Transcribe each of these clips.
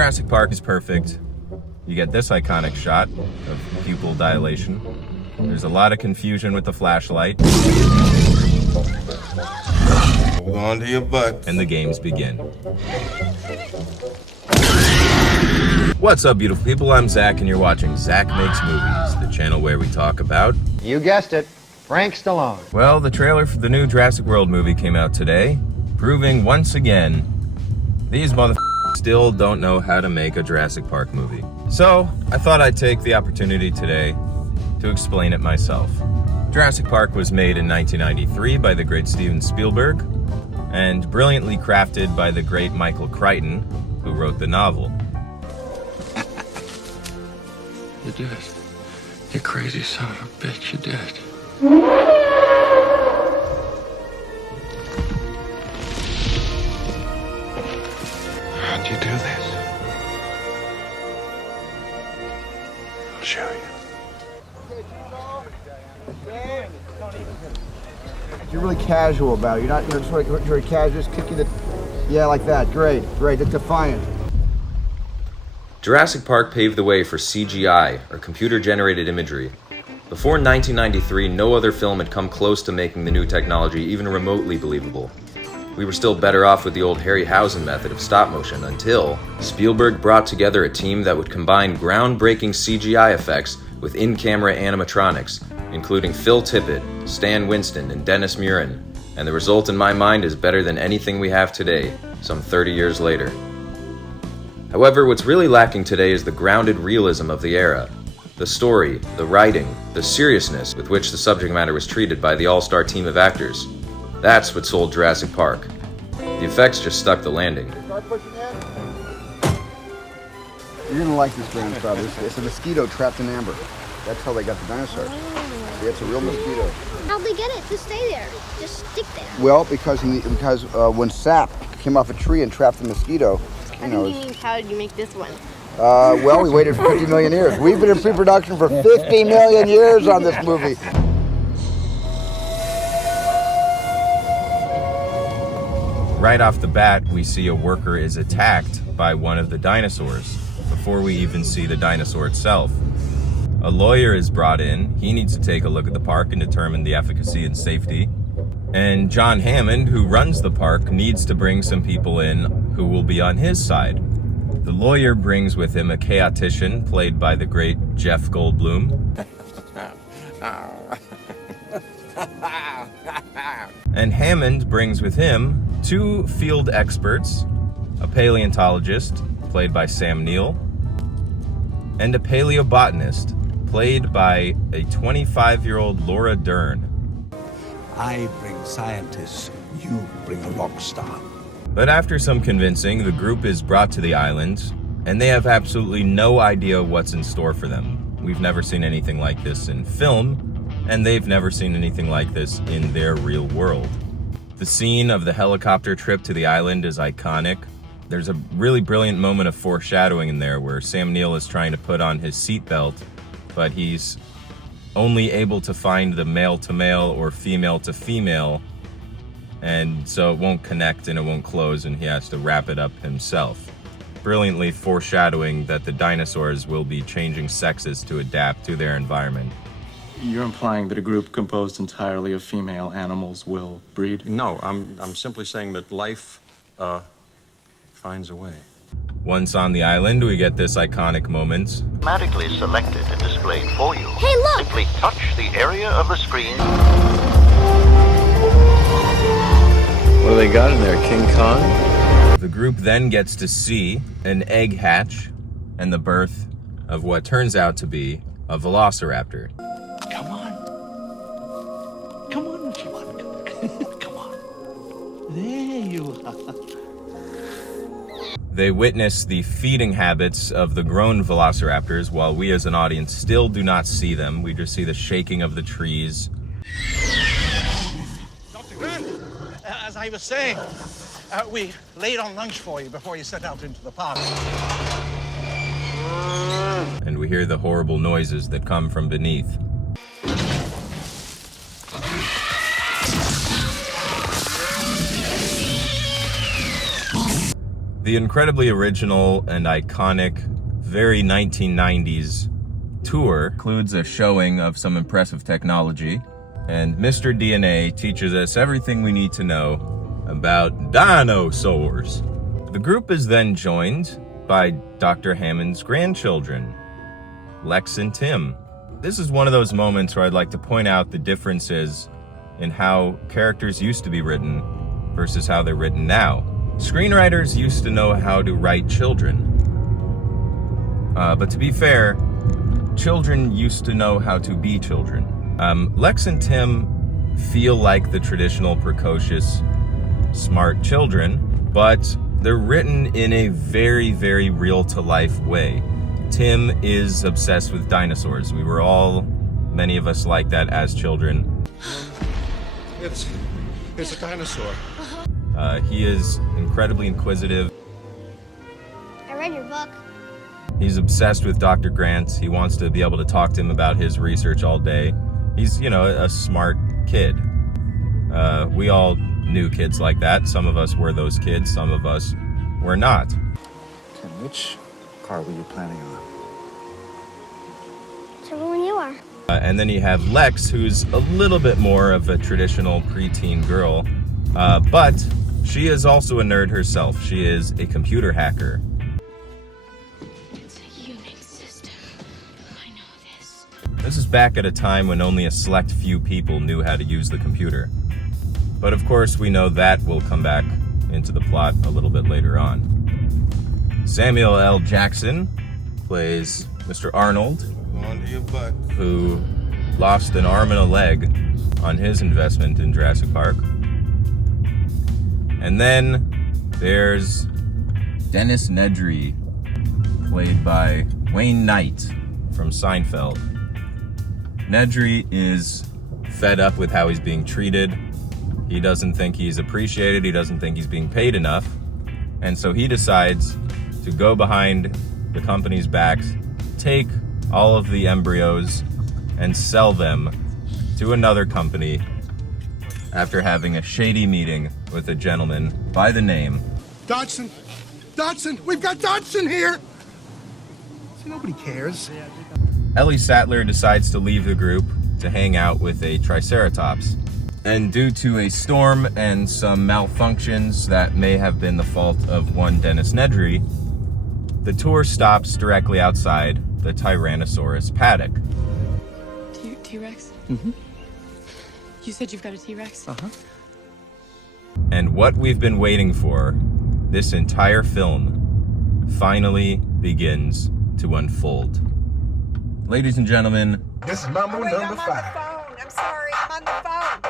Jurassic Park is perfect. You get this iconic shot of pupil dilation. There's a lot of confusion with the flashlight. Hold on to your butt. And the games begin. What's up, beautiful people? I'm Zack, and you're watching Zack Makes Movies, the channel where we talk about... You guessed it, Frank Stallone. Well, the trailer for the new Jurassic World movie came out today, proving once again these motherfuckers still don't know how to make a Jurassic Park movie. So, I thought I'd take the opportunity today to explain it myself. Jurassic Park was made in 1993 by the great Steven Spielberg, and brilliantly crafted by the great Michael Crichton, who wrote the novel. You did it. You crazy son of a bitch, you did it. How'd you do this? I'll show you. You're really casual about it. You're not, just very casual, just kicking it. Yeah, like that. Great. That's defiant. Jurassic Park paved the way for CGI, or computer-generated imagery. Before 1993, no other film had come close to making the new technology even remotely believable. We were still better off with the old Harryhausen method of stop motion until Spielberg brought together a team that would combine groundbreaking CGI effects with in-camera animatronics, including Phil Tippett, Stan Winston, and Dennis Muren, and the result in my mind is better than anything we have today, some 30 years later. However, what's really lacking today is the grounded realism of the era. The story, the writing, the seriousness with which the subject matter was treated by the all-star team of actors. That's what sold Jurassic Park. The effects just stuck the landing. You're gonna like this, grandfather. It's a mosquito trapped in amber. That's how they got the dinosaurs. It's a real mosquito. How'd they get it to stay there? Just stick there? Well, because when sap came off a tree and trapped the mosquito, How did you make this one? well, we waited for 50 million years. We've been in pre-production for 50 million years on this movie. Right off the bat, we see a worker is attacked by one of the dinosaurs, before we even see the dinosaur itself. A lawyer is brought in. He needs to take a look at the park and determine the efficacy and safety. And John Hammond, who runs the park, needs to bring some people in who will be on his side. The lawyer brings with him a chaotician, played by the great Jeff Goldblum. And Hammond brings with him two field experts, a paleontologist, played by Sam Neill, and a paleobotanist, played by a 25-year-old Laura Dern. I bring scientists, you bring a rock star. But after some convincing, the group is brought to the island, and they have absolutely no idea what's in store for them. We've never seen anything like this in film, and they've never seen anything like this in their real world. The scene of the helicopter trip to the island is iconic. There's a really brilliant moment of foreshadowing in there where Sam Neill is trying to put on his seatbelt, but he's only able to find the male-to-male or female-to-female, and so it won't connect and it won't close, and he has to wrap it up himself. Brilliantly foreshadowing that the dinosaurs will be changing sexes to adapt to their environment. You're implying that a group composed entirely of female animals will breed? No, I'm simply saying that life finds a way. Once on the island, we get this iconic moment. Automatically selected and displayed for you. Hey, look! Simply touch the area of the screen. What do they got in there, King Kong? The group then gets to see an egg hatch and the birth of what turns out to be a velociraptor. Come on. Come on, little one. Come on. There you are. They witness the feeding habits of the grown velociraptors, while we as an audience still do not see them. We just see the shaking of the trees. Dr. Grant, as I was saying, we laid on lunch for you before you set out into the park. And we hear the horrible noises that come from beneath. The incredibly original and iconic, very 1990s tour includes a showing of some impressive technology, and Mr. DNA teaches us everything we need to know about dinosaurs. The group is then joined by Dr. Hammond's grandchildren, Lex and Tim. This is one of those moments where I'd like to point out the differences in how characters used to be written versus how they're written now. Screenwriters used to know how to write children. But to be fair, children used to know how to be children. Lex and Tim feel like the traditional precocious, smart children, but they're written in a very, very real-to-life way. Tim is obsessed with dinosaurs. We were all, many of us, like that as children. It's a dinosaur. He is incredibly inquisitive. I read your book. He's obsessed with Dr. Grant. He wants to be able to talk to him about his research all day. He's, a smart kid. We all knew kids like that. Some of us were those kids. Some of us were not. Tim, which car were you planning on? Whichever one you are. And then you have Lex, who's a little bit more of a traditional preteen girl, but she is also a nerd herself. She is a computer hacker. It's a Unix system. I know this. This is back at a time when only a select few people knew how to use the computer. But of course, we know that will come back into the plot a little bit later on. Samuel L. Jackson plays Mr. Arnold, On to your butt. who lost an arm and a leg on his investment in Jurassic Park. And then there's Dennis Nedry, played by Wayne Knight from Seinfeld. Nedry is fed up with how he's being treated. He doesn't think he's appreciated. He doesn't think he's being paid enough. And so he decides to go behind the company's backs, take all of the embryos, and sell them to another company after having a shady meeting with a gentleman by the name Dodson! Dodson! We've got Dodson here! See, nobody cares. Ellie Sattler decides to leave the group to hang out with a Triceratops. And due to a storm and some malfunctions that may have been the fault of one Dennis Nedry, the tour stops directly outside the Tyrannosaurus paddock. T-Rex? Mm-hmm. You said you've got a T-Rex? Uh-huh. And what we've been waiting for, this entire film, finally begins to unfold. Ladies and gentlemen, This is Mambo number 5. I'm sorry, I'm on the phone.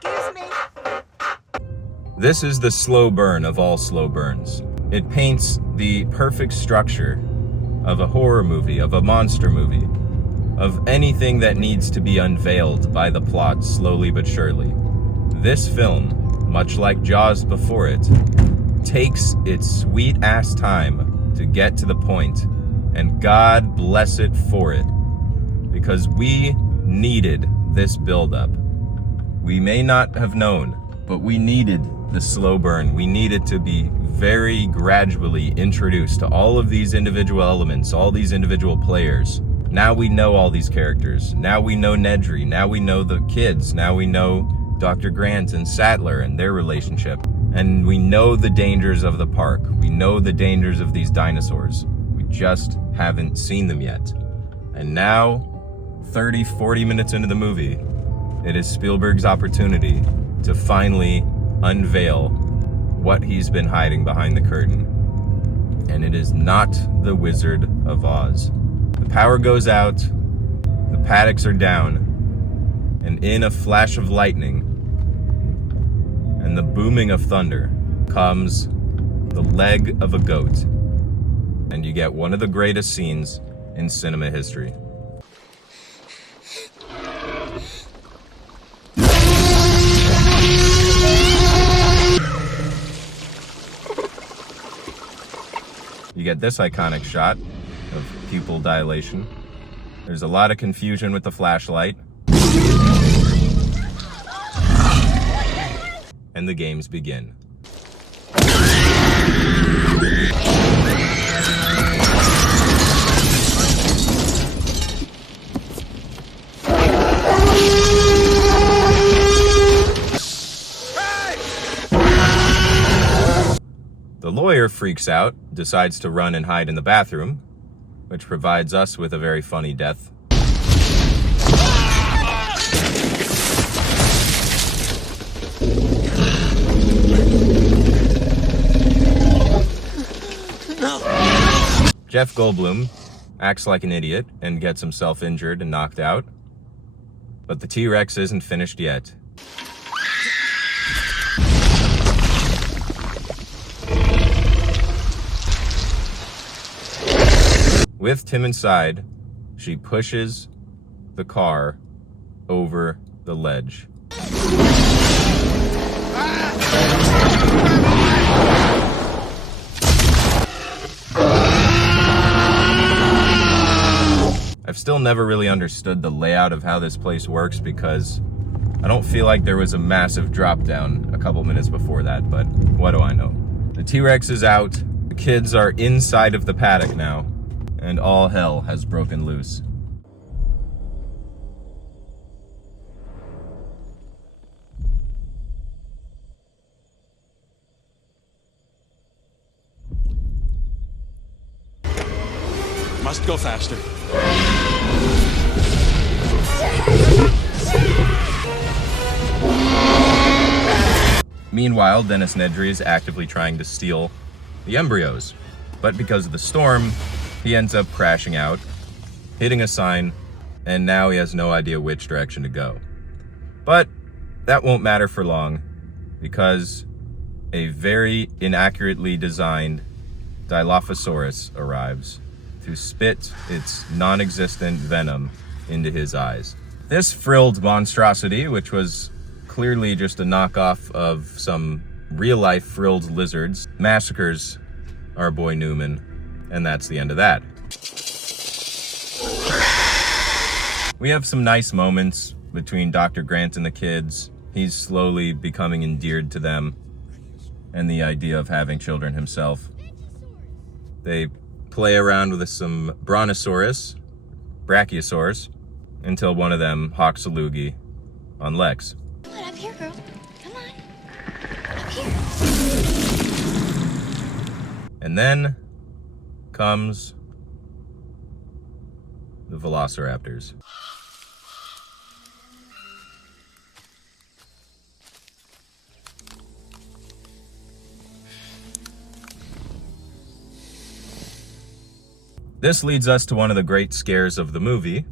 Excuse me. this is the slow burn of all slow burns. It paints the perfect structure of a horror movie, of a monster movie, of anything that needs to be unveiled by the plot slowly but surely. This film, much like Jaws before it, takes its sweet-ass time to get to the point, and God bless it for it, because we needed this build-up. We may not have known, but we needed the slow burn. We needed to be very gradually introduced to all of these individual elements, all these individual players. Now we know all these characters. Now we know Nedry. Now we know the kids. Now we know Dr. Grant and Sattler and their relationship. And we know the dangers of the park. We know the dangers of these dinosaurs. We just haven't seen them yet. And now, 30, 40 minutes into the movie, it is Spielberg's opportunity to finally unveil what he's been hiding behind the curtain. And it is not the Wizard of Oz. The power goes out, the paddocks are down, and in a flash of lightning and the booming of thunder comes the leg of a goat. And you get one of the greatest scenes in cinema history. You get this iconic shot of pupil dilation. There's a lot of confusion with the flashlight. And the games begin. The lawyer freaks out, decides to run and hide in the bathroom, which provides us with a very funny death. Jeff Goldblum acts like an idiot and gets himself injured and knocked out. But the T-Rex isn't finished yet. With Tim inside, she pushes the car over the ledge. I've still never really understood the layout of how this place works because I don't feel like there was a massive drop down a couple minutes before that, but what do I know? The T-Rex is out, the kids are inside of the paddock now, and all hell has broken loose. Must go faster. Meanwhile, Dennis Nedry is actively trying to steal the embryos, but because of the storm, he ends up crashing out, hitting a sign, and now he has no idea which direction to go. But that won't matter for long, because a very inaccurately designed Dilophosaurus arrives to spit its non-existent venom into his eyes. This frilled monstrosity, which was clearly just a knockoff of some real-life frilled lizards, massacres our boy Newman, and that's the end of that. We have some nice moments between Dr. Grant and the kids. He's slowly becoming endeared to them and the idea of having children himself. They play around with some Brontosaurus, Brachiosaurs, until one of them hawks a loogie on Lex. Come on, up here, girl. Come on. Up here. And then comes the Velociraptors. This leads us to one of the great scares of the movie.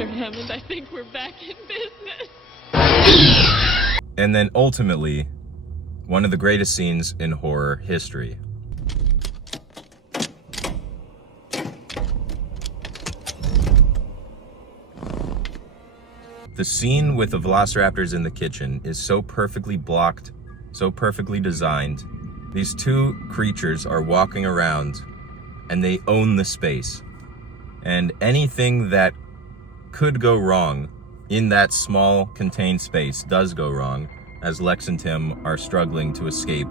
Mr. Hammond, I think we're back in business. And then ultimately, one of the greatest scenes in horror history. The scene with the Velociraptors in the kitchen is so perfectly blocked, so perfectly designed. These two creatures are walking around and they own the space. And anything that could go wrong in that small contained space does go wrong, as Lex and Tim are struggling to escape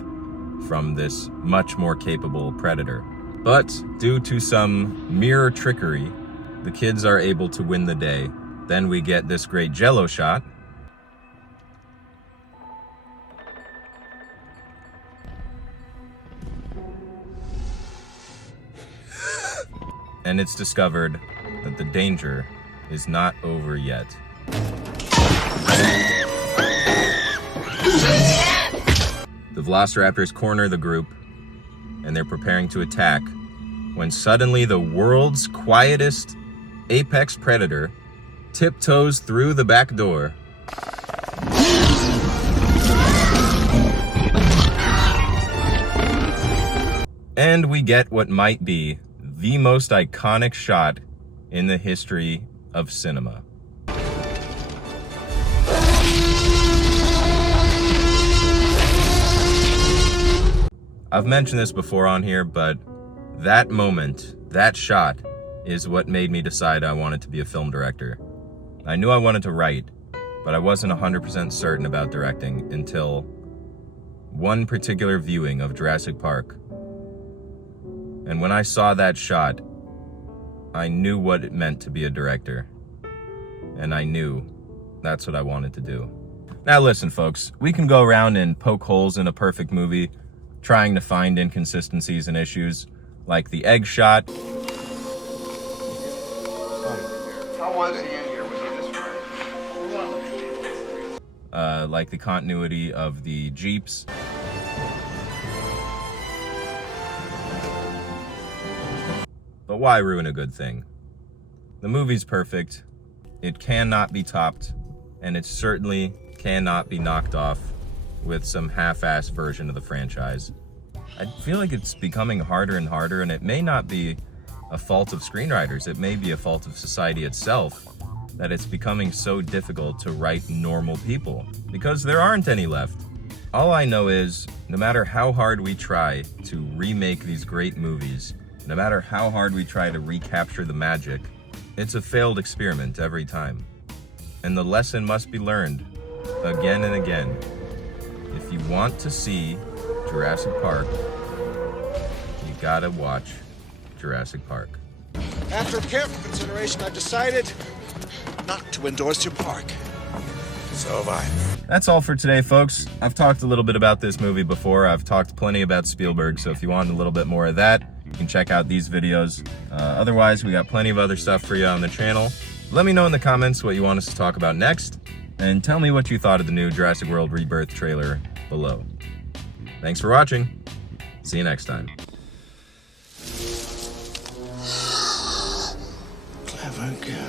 from this much more capable predator. But due to some mirror trickery, the kids are able to win the day. Then we get this great Jello shot. And it's discovered that the danger is not over yet. The Velociraptors corner the group, and they're preparing to attack, when suddenly the world's quietest apex predator tiptoes through the back door. And we get what might be the most iconic shot in the history of cinema. I've mentioned this before on here, but that moment, that shot, is what made me decide I wanted to be a film director. I knew I wanted to write, but I wasn't 100% certain about directing until one particular viewing of Jurassic Park. And when I saw that shot, I knew what it meant to be a director. And I knew that's what I wanted to do. Now listen, folks, we can go around and poke holes in a perfect movie, trying to find inconsistencies and issues, like the egg shot. How was he in here? Was he this way? Like the continuity of the Jeeps. But why ruin a good thing? The movie's perfect. It cannot be topped, and it certainly cannot be knocked off with some half-assed version of the franchise. I feel like it's becoming harder and harder, and it may not be a fault of screenwriters. It may be a fault of society itself, that it's becoming so difficult to write normal people, because there aren't any left. All I know is, no matter how hard we try to remake these great movies, no matter how hard we try to recapture the magic, it's a failed experiment every time. And the lesson must be learned again and again. If you want to see Jurassic Park, you gotta watch Jurassic Park. After careful consideration, I've decided not to endorse your park. So have I. That's all for today, folks. I've talked a little bit about this movie before. I've talked plenty about Spielberg, so if you want a little bit more of that, you can check out these videos. Otherwise, we got plenty of other stuff for you on the channel. Let me know in the comments what you want us to talk about next, and tell me what you thought of the new Jurassic World Rebirth trailer below. Thanks for watching. See you next time. Clever girl.